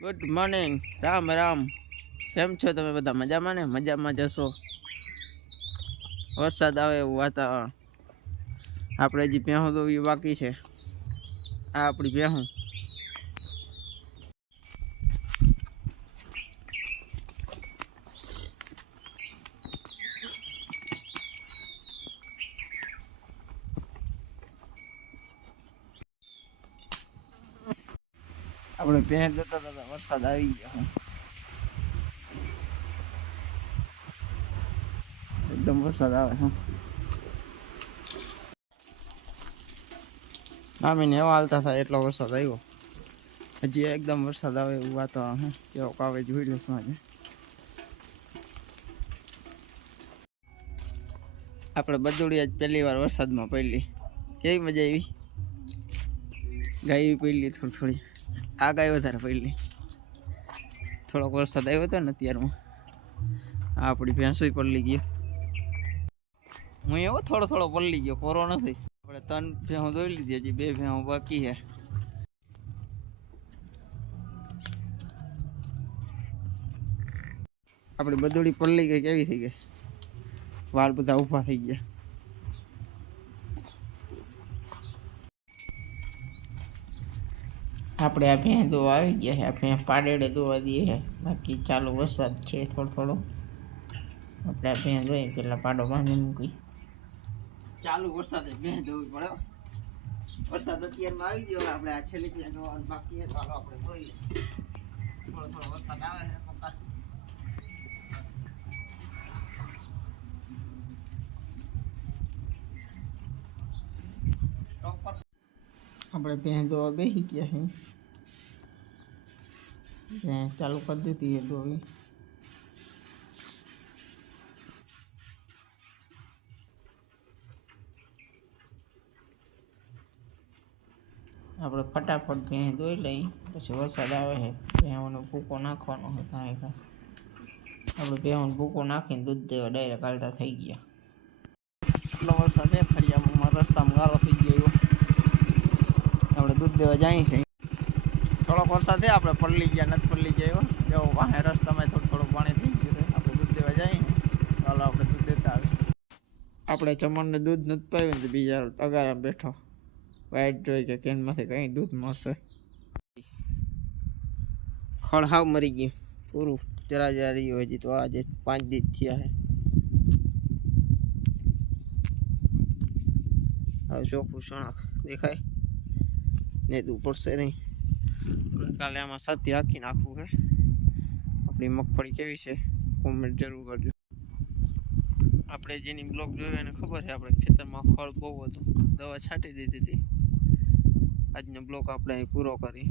Good morning Ram Ram. કેમ છો તમે બધા? મજામાં ને? મજામાં જશો. વરસાદ આવે એવું વાતાવરણ. આપણે હજી ભેહું એ બાકી છે. આ આપણી ભેહું. આપણે પહેર જતા હતા વરસાદ આવી ગયો. એકદમ વરસાદ આવે છે. નામીને એવા હાલતા થાય એટલો વરસાદ આવ્યો. હજી એકદમ વરસાદ આવે એવું વાતાવરણ હે કેવો કાવે જોઈ લેશું આજે આપણે બધુડી આજ પહેલી વાર વરસાદમાં પડલી કેવી મજા આવી? ગાય પડલી થોડી થોડી. આ ગાય વધારે પડલી. થોડોક વરસાદ આવ્યો હતો ને અત્યારમાં. આ આપણી ભેંસોય પલળી ગયો હું એવો થોડો થોડો પલળી ગયો પોરો નથી. આપણે ત્રણ ભેહો દોઈ લીધી, હજી બે ભેહો બાકી છે. આપણી બધોડી પલળી ગઈ, કેવી થઈ ગઈ? વાળ બધા ઊભા થઈ ગયા. આપણે આ ભેં દોવા આવી ગયા છે, આ પાડેડે દોવા દઈએ બાકી ચાલુ વરસાદ છે થોડો થોડો. આપણે આ ભેં દોઈએ પેલા પાડો બાંધી મૂકી. ચાલુ વરસાદ ભેં દોવી પડે વરસાદ અત્યારમાં આવી ગયો આપણે આ છેલ્લી ભેં દોવાનું બાકી આપણે દોઈએ. થોડો થોડો વરસાદ આવે છે આપણે ભેં દોવા બેસી ગયા છે ભેં ચાલુ કરી દીધી એ દોવી આપણે ફટાફટ ભેં દોઈ લઈ પછી વરસાદ આવે છે ભેંનો ભૂકો નાખવાનો હોય કાંઈ કાંઈ આપણે ભેંનો ભૂકો નાખીને દૂધ દેવા ડાયરેક્ટ હાલતા થઈ ગયા એટલો વરસાદ છે ફરિયામાં રસ્તામાં ગારો થઈ ગયો એવો આપણે દૂધ દેવા જાય છે થોડોક વરસાદ થયા આપણે પલળી ગયા નથી પલળી ગયા એવો. જેવો વાહે રસ્તામાં થોડું થોડું પાણી થઈ ગયું છે. આપણે દૂધ દેવા જઈએ. ચાલો આપણે દૂધ દેતા આવીએ. આપણે ચમણને દૂધ નથી પાવ્યું ને બીજા અગારામાં બેઠો. વાઈટ જોઈ કે કેનમાંથી કંઈ દૂધ મળશે. ખળહાવ મરી ગયું. પૂરું જરા જરા રહ્યું હજી તો આજે પાંચ દિવસ થયા છે. હવે ચોખ્ખું શણાક દેખાય. ને તું પડશે નહીં. કાલે આમાં સાથી રાખી નાખવું છે આપણી મગફળી કેવી છે? કોમેન્ટ જરૂર કરજો. આપણે જેની બ્લોગ જોયો એને ખબર છે, આપણે ખેતરમાં ફળ બહુ હતું. દવા છાંટી દીધી હતી. આજનો બ્લોક આપણે અહીં પૂરો કરી.